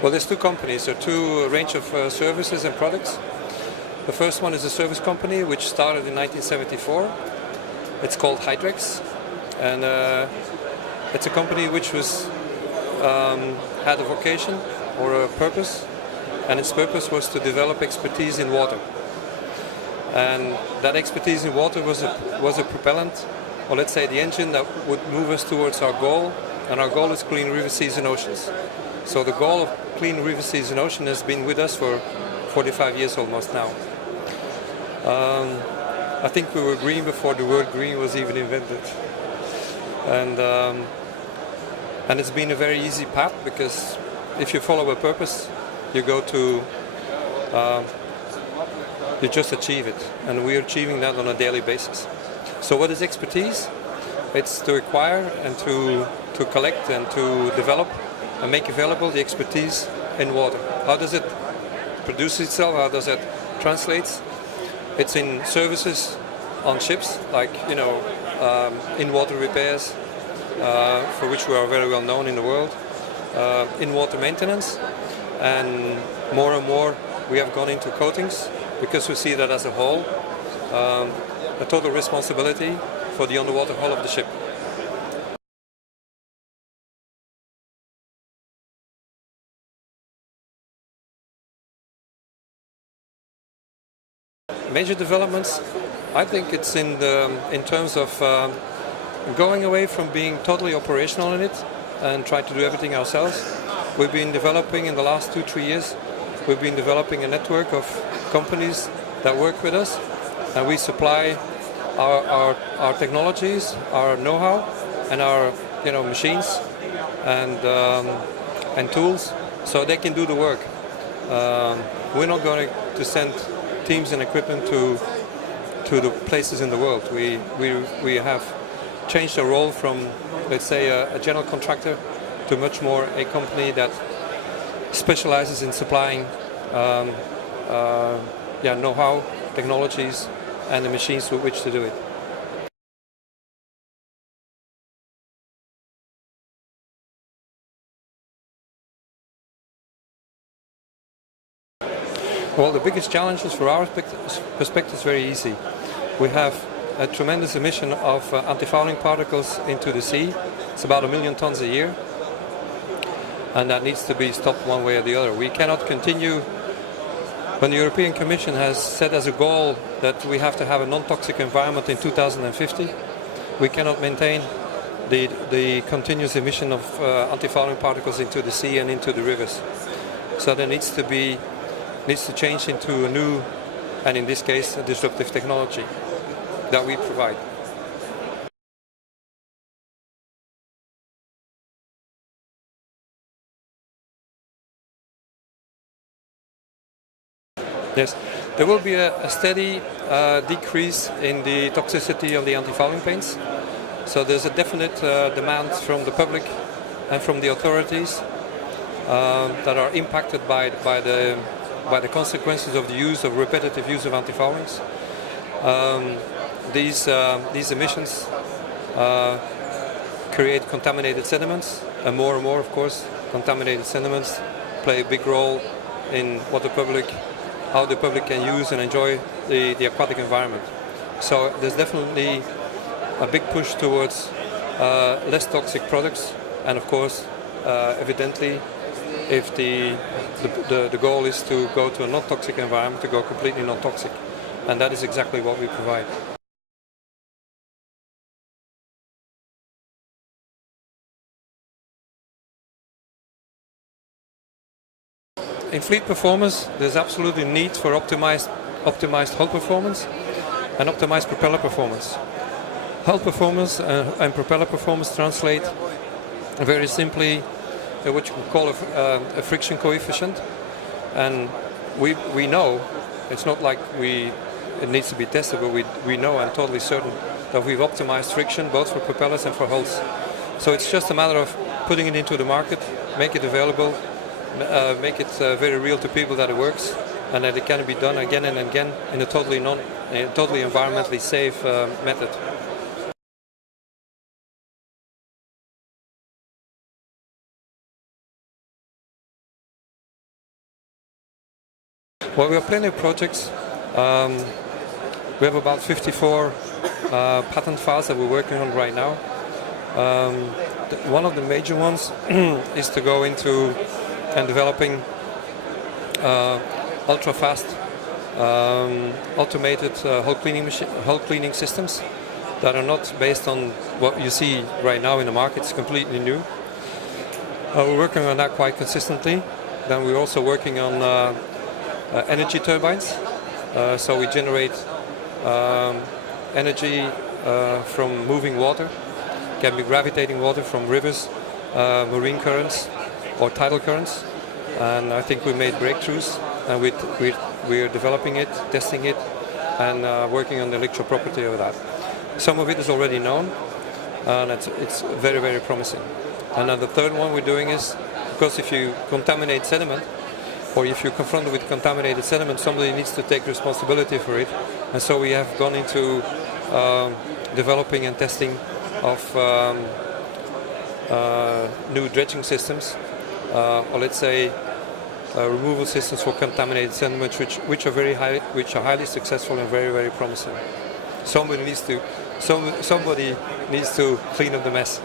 Well, there's two companies, or two range of services and products. The first one is a service company which started in 1974. It's called Hydrex, and it's a company which had a vocation or a purpose, and its purpose was to develop expertise in water. And that expertise in water was a propellant, or let's say the engine that would move us towards our goal, and our goal is clean rivers, seas and oceans. So the goal of clean rivers, seas and oceans has been with us for 45 years almost now. I think we were green before the word green was even invented. And it's been a very easy path, because if you follow a purpose, you go to, you just achieve it. And we're achieving that on a daily basis. So what is expertise? It's to acquire and to collect and to develop and make available the expertise in water. How does it produce itself? How does it translate? It's in services on ships, like in water repairs, for which we are very well known in the world, in water maintenance, and more we have gone into coatings, because we see that as a whole, a total responsibility for the underwater hull of the ship. Major developments, I think it's in terms of going away from being totally operational in it and try to do everything ourselves. We've been developing in the last 2-3 years, we've been developing a network of companies that work with us, and we supply our technologies, our know-how, and our machines and tools, so they can do the work. We're not going to send teams and equipment to the places in the world. We have changed our role from, let's say, a general contractor to much more a company that specializes in supplying know-how, technologies, and the machines with which to do it. Well, the biggest challenges for our perspective is very easy. We have a tremendous emission of antifouling particles into the sea. It's about 1 million tons a year, and that needs to be stopped one way or the other. We cannot continue. When the European Commission has set as a goal that we have to have a non-toxic environment in 2050, we cannot maintain the continuous emission of antifouling particles into the sea and into the rivers. So there needs to change into a new, and in this case, a disruptive technology that we provide. Yes, there will be a steady decrease in the toxicity of the antifouling paints. So there's a definite demand from the public and from the authorities that are impacted by the consequences of the repetitive use of antifoulings. These emissions create contaminated sediments, and more, of course, contaminated sediments play a big role in how the public can use and enjoy the aquatic environment. So there's definitely a big push towards less toxic products, and of course, evidently, if the goal is to go to a non-toxic environment, to go completely non-toxic, and that is exactly what we provide. In fleet performance, there's absolutely need for optimized hull performance and optimized propeller performance. Hull performance and propeller performance translate very simply what you can call a friction coefficient, and we know, it's not like it needs to be tested, but we know, I'm totally certain, that we've optimized friction both for propellers and for hulls. So it's just a matter of putting it into the market, make it available, make it very real to people that it works, and that it can be done again and again in a totally environmentally safe method. Well, we have plenty of projects. We have about 54 patent files that we're working on right now. One of the major ones is to go into and developing ultra-fast automated hull cleaning systems that are not based on what you see right now in the market. It's completely new. We're working on that quite consistently. Then we're also working on energy turbines. So we generate energy from moving water. Can be gravitating water from rivers, marine currents, or tidal currents. And I think we made breakthroughs, and we're developing it, testing it, and working on the electrical property of that. Some of it is already known, and it's very, very promising. And then the third one we're doing is, because if you contaminate sediment, or if you're confronted with contaminated sediment, somebody needs to take responsibility for it. And so we have gone into developing and testing of new dredging systems, or let's say removal systems for contaminated sediment, which are highly successful and very, very promising. Somebody needs to clean up the mess.